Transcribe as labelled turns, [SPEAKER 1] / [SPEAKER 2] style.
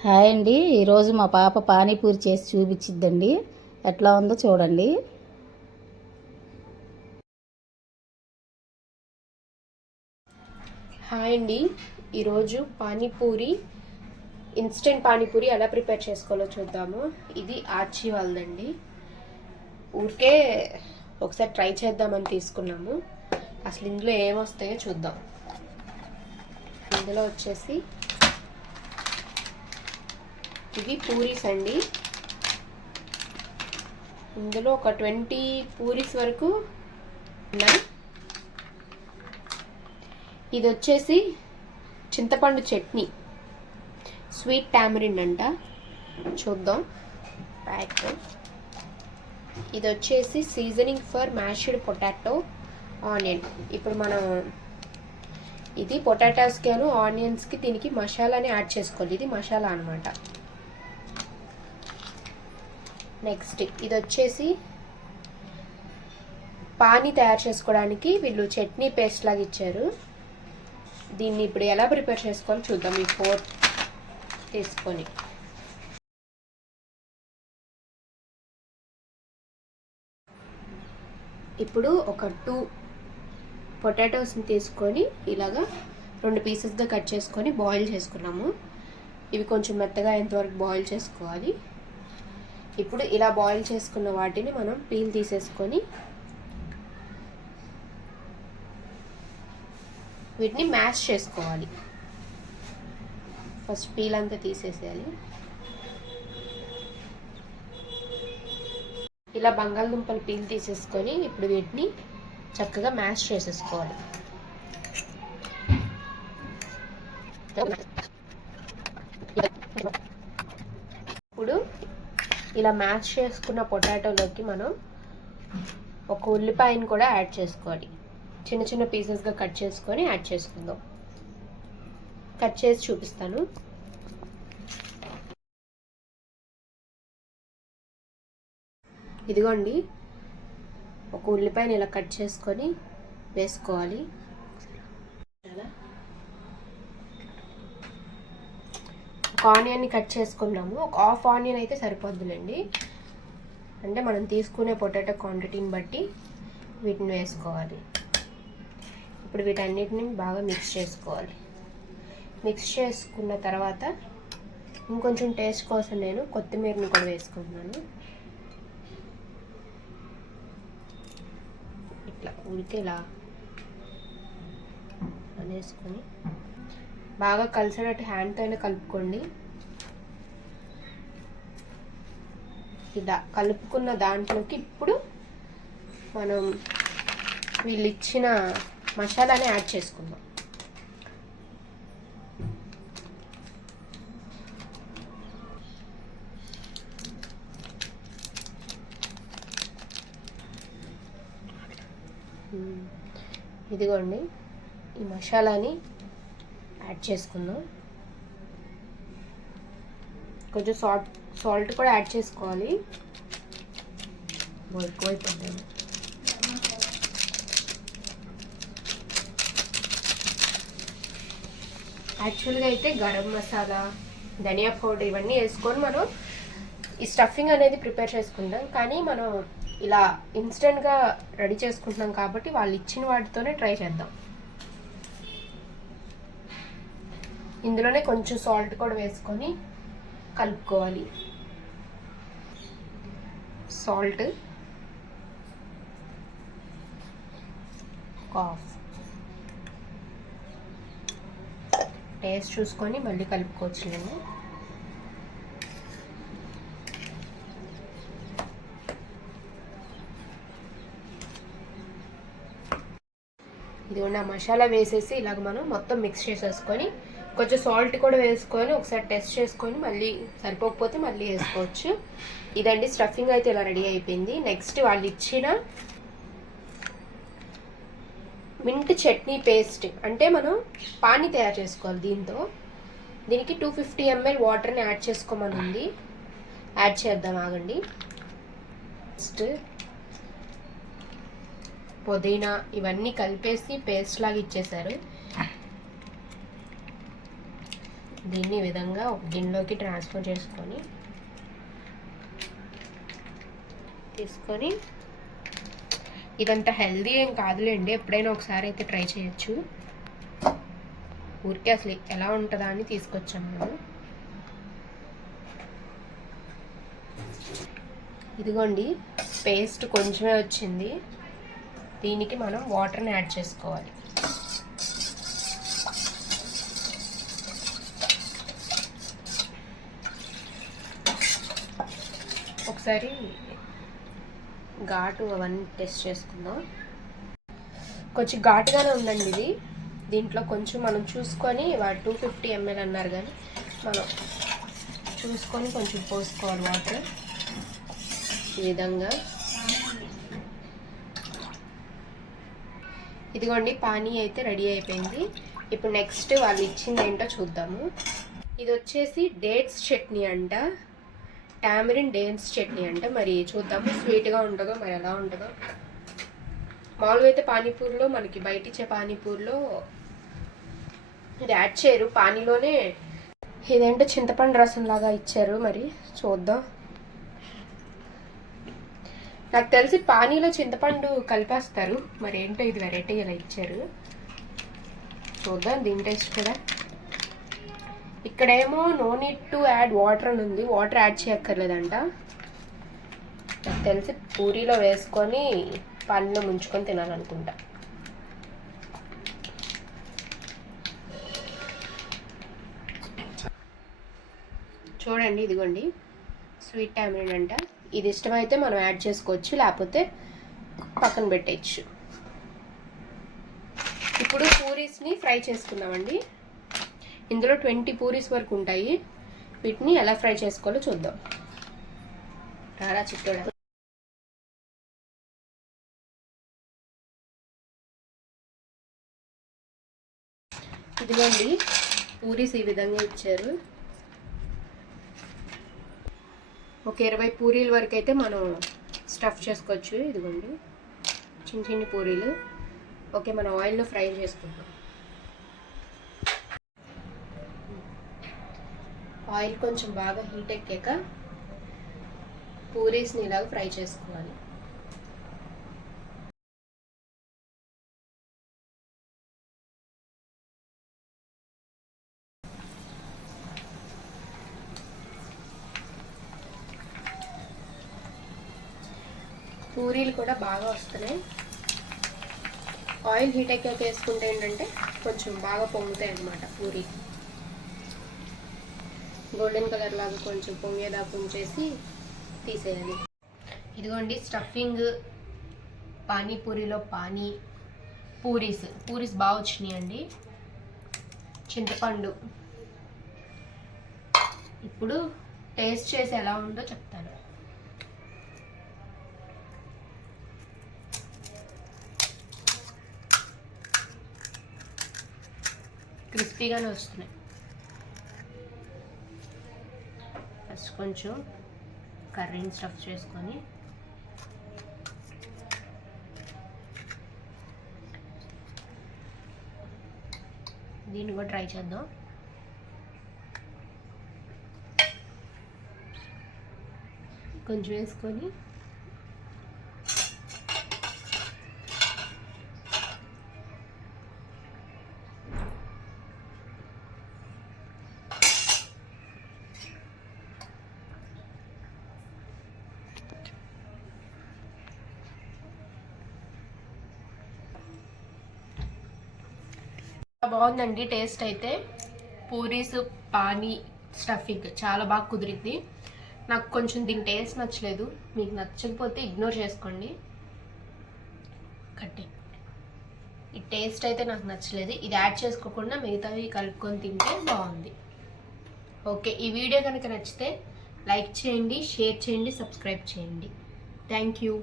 [SPEAKER 1] Hi అండి. ఈరోజు మా పాప పానీపూరి చేసి చూపించిద్దండి. ఎట్లా ఉందో చూడండి.
[SPEAKER 2] హాయ్ అండి. ఈరోజు పానీపూరి ఇన్స్టెంట్ పానీపూరి ఎలా ప్రిపేర్ చేసుకోవాలో చూద్దాము. ఇది ఆర్చి వాళ్ళదండి. ఊరికే ఒకసారి ట్రై చేద్దామని తీసుకున్నాము. అసలు ఇందులో ఏమొస్తాయో చూద్దాం. ఇందులో వచ్చేసి ఇవి పూరీస్ అండి. ఇందులో ఒక ట్వంటీ పూరీస్ వరకు ఉన్నాయి ఇది వచ్చేసి చింతపండు చట్నీ. స్వీట్ టామరిన్ అంట. చూద్దాం. ప్యాక్ ఇది వచ్చేసి seasoning for mashed potato onion ఇప్పుడు మనం ఇది పొటాటోస్కి అను ఆనియన్స్కి దీనికి మసాలాని యాడ్ చేసుకోవాలి. ఇది మసాలా అనమాట నెక్స్ట్ ఇది వచ్చేసి పానీ తయారు చేసుకోవడానికి వీళ్ళు చట్నీ పేస్ట్ లాగా ఇచ్చారు. దీన్ని ఇప్పుడు ఎలా ప్రిపేర్ చేసుకోవాలో చూద్దాం ఈ ఫోర్ తీసుకొని. ఇప్పుడు ఒక టూ పొటాటోస్ని తీసుకొని ఇలాగా రెండు పీసెస్గా కట్ చేసుకొని బాయిల్ చేసుకున్నాము. ఇవి కొంచెం మెత్తగా ఎంతవరకు బాయిల్ చేసుకోవాలి. ఇప్పుడు ఇలా బాయిల్ చేసుకున్న వాటిని మనం పీల్ తీసేసుకొని వీటిని మ్యాష్ చేసుకోవాలి. ఫస్ట్ పీల్ అంతా తీసేసేయాలి. ఇలా బంగాళదుంపలు పీల్ తీసేసుకొని ఇప్పుడు వీటిని చక్కగా మ్యాష్ చేసేసుకోవాలి ఇప్పుడు ఇలా మ్యాష్ చేసుకున్న పొటాటోలోకి మనం ఒక ఉల్లిపాయని కూడా యాడ్ చేసుకోవాలి. చిన్న చిన్న పీసెస్గా కట్ చేసుకొని యాడ్ చేసుకుందాం. కట్ చేసి చూపిస్తాను. ఇదిగోండి. ఒక ఉల్లిపాయని ఇలా కట్ చేసుకొని వేసుకోవాలి. ఒక ఆనియన్ని కట్ చేసుకున్నాము ఒక హాఫ్ ఆనియన్ అయితే సరిపోద్దులేండి. అంటే మనం తీసుకునే పొటాటో క్వాంటిటీని బట్టి వీటిని వేసుకోవాలి. ఇప్పుడు వీటన్నిటిని బాగా మిక్స్ చేసుకోవాలి. మిక్స్ చేసుకున్న తర్వాత ఇంకొంచెం టేస్ట్ కోసం నేను కొత్తిమీరని కూడా వేసుకుంటున్నాను. ఇట్లా ఉడికేలా అనేసుకొని బాగా కలిసేటట్టు హ్యాండ్తో కలుపుకోండి. ఇలా కలుపుకున్న దాంట్లోకి ఇప్పుడు మనం వీళ్ళు ఇచ్చిన మసాలాని యాడ్ చేసుకుందాం. ఇదిగోండి ఈ మసాలాని యాడ్ చేసుకుందాం. కొంచెం సాల్ట్ సాల్ట్ కూడా యాడ్ చేసుకోవాలి. ఎక్కువైపోతుంది యాక్చువల్గా అయితే గరం మసాలా ధనియా పౌడర్ ఇవన్నీ వేసుకొని మనం ఈ స్టఫింగ్ అనేది ప్రిపేర్ చేసుకుంటాం కానీ మనం ఇలా ఇన్స్టెంట్గా రెడీ చేసుకుంటున్నాం కాబట్టి వాళ్ళు ఇచ్చిన వాటితోనే ట్రై చేద్దాం. ఇందులోనే కొంచెం సాల్ట్ కూడా వేసుకొని కలుపుకోవాలి. సాల్ట్ కాఫ్ టేస్ట్ చూసుకొని మళ్ళీ కలుపుకోవచ్చు నేను. ఇది ఉన్న మసాలా వేసేసి ఇలాగ మనం మొత్తం మిక్స్ చేసేసుకొని కొంచెం సాల్ట్ కూడా వేసుకొని ఒకసారి టెస్ట్ చేసుకొని మళ్ళీ సరిపోకపోతే మళ్ళీ వేసుకోవచ్చు. ఇదండి స్టఫింగ్ అయితే ఇలా రెడీ అయిపోయింది. నెక్స్ట్ వాళ్ళు ఇచ్చిన మింట్ చట్నీ పేస్ట్ అంటే మనం పానీ తయారు చేసుకోవాలి దీంతో. దీనికి టూ ఫిఫ్టీ ఎంఎల్ వాటర్ని యాడ్ చేసుకోమని ఉంది. యాడ్ చేద్దాం ఆగండి. నెక్స్ట్ పుదీనా ఇవన్నీ కలిపేసి పేస్ట్ లాగా ఇచ్చేసారు దీన్ని ఈ విధంగా ఒక గిన్నెలోకి ట్రాన్స్ఫర్ చేసుకొని తీసుకొని ఇదంతా హెల్దీ ఏం కాదులేండి ఎప్పుడైనా ఒకసారి అయితే ట్రై చేయొచ్చు. ఊరికే అసలు ఎలా ఉంటుందా అని తీసుకొచ్చాము మేము ఇదిగోండి పేస్ట్ కొంచెమే వచ్చింది. దీనికి మనం వాటర్ని యాడ్ చేసుకోవాలి. ఒకసారి ఘాటు అవన్నీ టెస్ట్ చేసుకుందాం. కొంచెం ఘాటుగానే ఉందండి ఇది. దీంట్లో కొంచెం మనం చూసుకొని వాడు టూ ఫిఫ్టీ ఎంఎల్ అన్నారు కానీ మనం చూసుకొని కొంచెం పోసుకోవాలి వాటర్. ఈ విధంగా. ఇదిగోండి పానీ అయితే రెడీ అయిపోయింది. ఇప్పుడు నెక్స్ట్ వాళ్ళు ఇచ్చింది ఏంటో చూద్దాము. ఇది వచ్చేసి డేట్స్ చట్నీ అంట. టామరిన్ డేన్స్ చట్నీ అంట. మరి చూద్దాము స్వీట్గా ఉంటుందో మరి ఎలా ఉంటుందో. మామూలుగా అయితే పానీపూరిలో మనకి బయట ఇచ్చే పానీపూరిలో ఇది యాడ్ చేయరు. పానీలోనే ఇదేంటో చింతపండు రసం లాగా ఇచ్చారు మరి. చూద్దాం. నాకు తెలిసి పానీలో చింతపండు కలిపేస్తారు. మరి ఏంటో ఇది వెరైటీ ఇలా ఇచ్చారు. చూద్దాం దీని టేస్ట్ కూడా. ఇక్కడేమో no need to add water అని ఉంది. వాటర్ యాడ్ చేయక్కర్లేదంట. నాకు తెలిసి పూరీలో వేసుకొని పానీలో ముంచుకొని తినాలనుకుంటా. చూడండి ఇదిగోండి. స్వీట్ టామరిన్ అంట. ఇది ఇష్టమైతే మనం యాడ్ చేసుకోవచ్చు లేకపోతే పక్కన పెట్టేయచ్చు. ఇప్పుడు పూరీస్ని ఫ్రై చేసుకుందామండి. ఇందులో ట్వంటీ పూరీస్ వరకు ఉంటాయి. వీటిని ఎలా ఫ్రై చేసుకోవాలో చూద్దాం. రారా చిట్టోడా ఇదిగోండి పూరీస్ ఈ విధంగా ఇచ్చారు. ఒక ఇరవై పూరీల వరకు అయితే మనం స్టఫ్ చేసుకోవచ్చు. ఇదిగోండి చిన్న చిన్న పూరీలు. ఓకే మనం ఆయిల్లో ఫ్రై చేసుకుంటాం ఆయిల్ కొంచెం బాగా హీట్ ఎక్కాక పూరీస్ని ఇలాగ ఫ్రై చేసుకోవాలి. పూరీలు కూడా బాగా వస్తున్నాయి. ఆయిల్ హీట్ ఎక్కాక వేసుకుంటే ఏంటంటే కొంచెం బాగా పొంగుతాయి అన్నమాట పూరీ గోల్డెన్ కలర్ లాగా కొంచెం పొంగేదాకా ఉంచేసి తీసేయాలి. ఇదిగోండి స్టఫింగ్ పానీపూరిలో పానీ పూరీస్. పూరీస్ బాగా వచ్చినాయండి. చింతపండు. ఇప్పుడు టేస్ట్ చేసి ఎలా ఉందో చెప్తాను. క్రిస్పీగానే వస్తున్నాయి. కొంచెం కర్రీని స్టఫ్ చేసుకొని దీన్ని కూడా ట్రై చేద్దాం. కొంచెం వేసుకొని బాగుందండి టేస్ట్ అయితే. పూరీస్ పానీ స్టఫింగ్ చాలా బాగా కుదిరింది. నాకు కొంచెం దీని టేస్ట్ నచ్చలేదు. మీకు నచ్చకపోతే ఇగ్నోర్ చేసుకోండి. కట్టి ఈ టేస్ట్ అయితే నాకు నచ్చలేదు. ఇది యాడ్ చేసుకోకుండా మిగతావి కలుపుకొని తింటే బాగుంది. ఓకే ఈ వీడియో కనుక నచ్చితే లైక్ చేయండి షేర్ చేయండి సబ్స్క్రైబ్ చేయండి. Thank you.